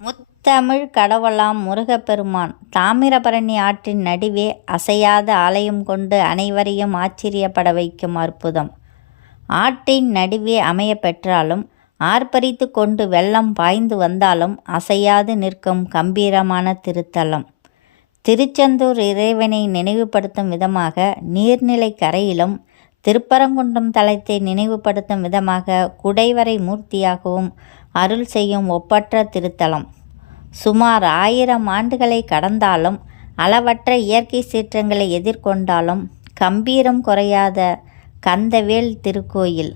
முத்தமிழ் கடவுளாம் முருகப்பெருமான் தாமிரபரணி ஆற்றின் நடுவே அசையாத ஆலயம் கொண்டு அனைவரையும் ஆச்சரியப்பட வைக்கும் அற்புதம். ஆற்றின் நடுவே அமைய பெற்றாலும் ஆர்ப்பரித்து கொண்டு வெள்ளம் பாய்ந்து வந்தாலும் அசையாது நிற்கும் கம்பீரமான திருத்தலம். திருச்செந்தூர் இறைவனை நினைவுபடுத்தும் விதமாக நீர்நிலை கரையிலும் திருப்பரங்குன்றம் தலத்தை நினைவுபடுத்தும் விதமாக குடைவரை மூர்த்தியாகவும் அருள் செய்யும் ஒப்பற்ற திருத்தலம். சுமார் 1000 ஆண்டுகளை கடந்தாலும் அளவற்ற இயற்கை சீற்றங்களை எதிர்கொண்டாலும் கம்பீரம் குறையாத கந்தவேல் திருக்கோயில்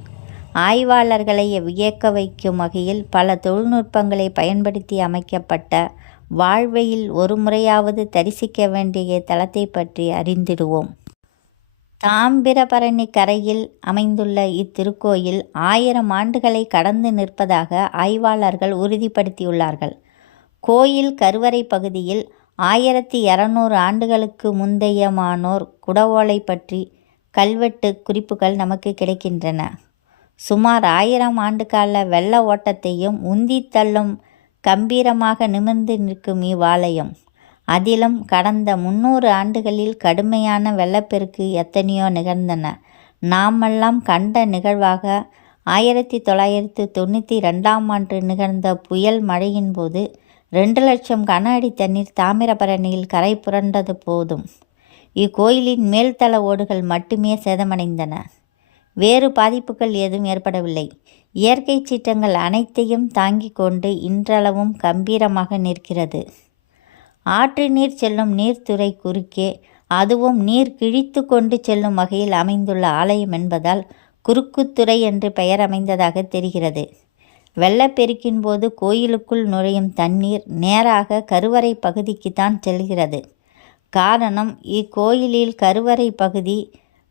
ஆய்வாளர்களை வியக்க வைக்கும் வகையில் பல தொழில்நுட்பங்களை பயன்படுத்தி அமைக்கப்பட்ட வாழ்வையில் ஒரு முறையாவது தரிசிக்க வேண்டிய தலத்தை பற்றி அறிந்திடுவோம். தாமிரபரணி கரையில் அமைந்துள்ள இத்திருக்கோயில் 1000 ஆண்டுகளை கடந்து நிற்பதாக ஆய்வாளர்கள் உறுதிப்படுத்தியுள்ளார்கள். கோயில் கருவறை பகுதியில் 1200 ஆண்டுகளுக்கு முந்தையமானோர் குடவோலை பற்றி கல்வெட்டு குறிப்புகள் நமக்கு கிடைக்கின்றன. சுமார் 1000 ஆண்டுகால வெள்ள ஓட்டத்தையும் உந்தி தள்ளும் கம்பீரமாக நிமிர்ந்து நிற்கும் இவ்வாலயம். அதிலும் கடந்த 300 ஆண்டுகளில் கடுமையான வெள்ளப்பெருக்கு எத்தனையோ நிகழ்ந்தன. நாமெல்லாம் கண்ட நிகழ்வாக 1992ஆம் ஆண்டு நிகழ்ந்த புயல் மழையின் போது 2 லட்சம் கன அடி தண்ணீர் தாமிரபரணியில் கரை புரண்டது போதும். இக்கோயிலின் மேல்தள ஓடுகள் மட்டுமே சேதமடைந்தன. வேறு பாதிப்புகள் ஏதும் ஏற்படவில்லை. இயற்கை சீற்றங்கள் அனைத்தையும் தாங்கிக் கொண்டு இன்றளவும் கம்பீரமாக நிற்கிறது. ஆற்று நீர் செல்லும் நீர்த்துறை குறுக்கே, அதுவும் நீர் கிழித்து கொண்டு செல்லும் வகையில் அமைந்துள்ள ஆலயம் என்பதால் குறுக்குத்துறை என்று பெயர் அமைந்ததாக தெரிகிறது. வெள்ளப்பெருக்கின் போது கோயிலுக்குள் நுழையும் தண்ணீர் நேராக கருவறை பகுதிக்குத்தான் செல்கிறது. காரணம், இக்கோயிலில் கருவறை பகுதி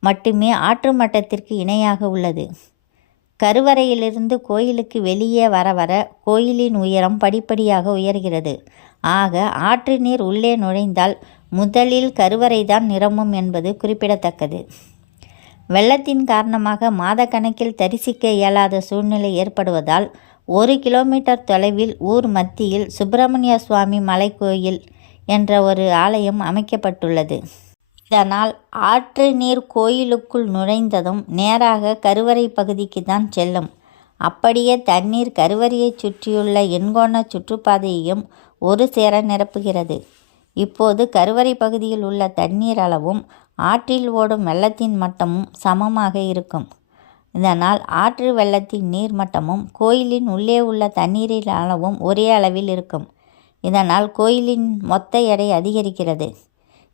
மட்டுமே ஆற்று மட்டத்திற்கு இணையாக உள்ளது. கருவறையிலிருந்து கோயிலுக்கு வெளியே வர வர கோயிலின் உயரம் படிப்படியாக உயர்கிறது. ஆக ஆற்று நீர் உள்ளே நுழைந்தால் முதலில் கருவறைதான் நிரம்பும் என்பது குறிப்பிடத்தக்கது. வெள்ளத்தின் காரணமாக மாதக்கணக்கில் தரிசிக்க இயலாத சூழ்நிலை ஏற்படுவதால் 1 கிலோமீட்டர் தொலைவில் ஊர் மத்தியில் சுப்பிரமணிய சுவாமி மலைக்கோயில் என்ற ஒரு ஆலயம் அமைக்கப்பட்டுள்ளது. இதனால் ஆற்று நீர் கோயிலுக்குள் நுழைந்ததும் நேராக கருவறை பகுதிக்கு தான் செல்லும். அப்படியே தண்ணீர் கருவறையை சுற்றியுள்ள எண்கோண சுற்றுப்பாதையையும் ஒரு சேர நிரப்புகிறது. இப்போது கருவறை பகுதியில் உள்ள தண்ணீர் அளவும் ஆற்றில் ஓடும் வெள்ளத்தின் மட்டமும் சமமாக இருக்கும். இதனால் ஆற்று வெள்ளத்தின் நீர் மட்டமும் கோயிலின் உள்ளே உள்ள தண்ணீரின் அளவும் ஒரே அளவில் இருக்கும். இதனால் கோயிலின் மொத்த எடை அதிகரிக்கிறது.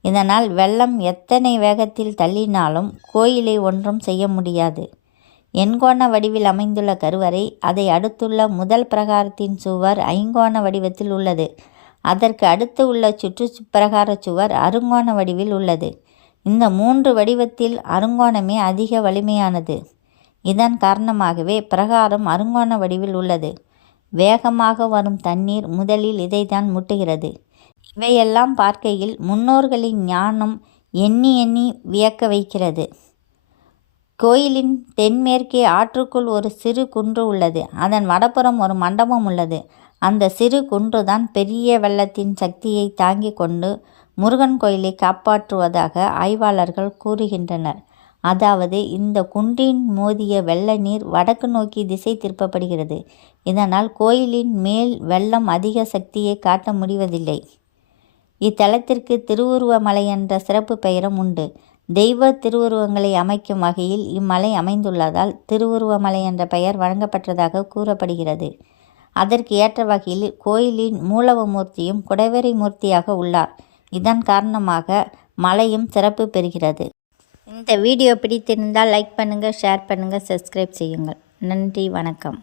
இதனால் வெள்ளம் எத்தனை வேகத்தில் தள்ளினாலும் கோயிலை ஒன்றும் செய்ய முடியாது. எண்கோண வடிவில் அமைந்துள்ள கருவறை, அதை அடுத்துள்ள முதல் பிரகாரத்தின் சுவர் ஐங்கோண வடிவத்தில் உள்ளது. அதற்கு அடுத்து உள்ள சுற்று பிரகார சுவர் அருங்கோண வடிவில் உள்ளது. இந்த 3 வடிவத்தில் அருங்கோணமே அதிக வலிமையானது. இதன் காரணமாகவே பிரகாரம் அருங்கோண வடிவில் உள்ளது. வேகமாக வரும் தண்ணீர் முதலில் இதைத்தான் முட்டுகிறது. இவையெல்லாம் பார்க்கையில் முன்னோர்களின் ஞானம் எண்ணி எண்ணி வியக்க வைக்கிறது. கோயிலின் தென்மேற்கே ஆற்றுக்குள் ஒரு சிறு குன்று உள்ளது. அதன் வடபுறம் ஒரு மண்டபம் உள்ளது. அந்த சிறு குன்றுதான் பெரிய வெள்ளத்தின் சக்தியை தாங்கிக் கொண்டு முருகன் கோயிலை காப்பாற்றுவதாக ஆய்வாளர்கள் கூறுகின்றனர். அதாவது இந்த குன்றின் மோதிய வெள்ள நீர் வடக்கு நோக்கி திசை திருப்பப்படுகிறது. இதனால் கோயிலின் மேல் வெள்ளம் அதிக சக்தியை காட்ட முடிவதில்லை. இத்தலத்திற்கு திருவுருவமலை என்ற சிறப்பு பெயரும் உண்டு. தெய்வ திருவுருவங்களை அமைக்கும் வகையில் இம்மலை அமைந்துள்ளதால் திருவுருவமலை என்ற பெயர் வழங்கப்பட்டதாக கூறப்படுகிறது. அதற்கு ஏற்ற வகையில் கோயிலின் மூலவ மூர்த்தியும் குடைவரை மூர்த்தியாக உள்ளார். இதன் காரணமாக மலையும் சிறப்பு பெறுகிறது. இந்த வீடியோ பிடித்திருந்தால் லைக் பண்ணுங்கள், ஷேர் பண்ணுங்கள், சப்ஸ்கிரைப் செய்யுங்கள். நன்றி, வணக்கம்.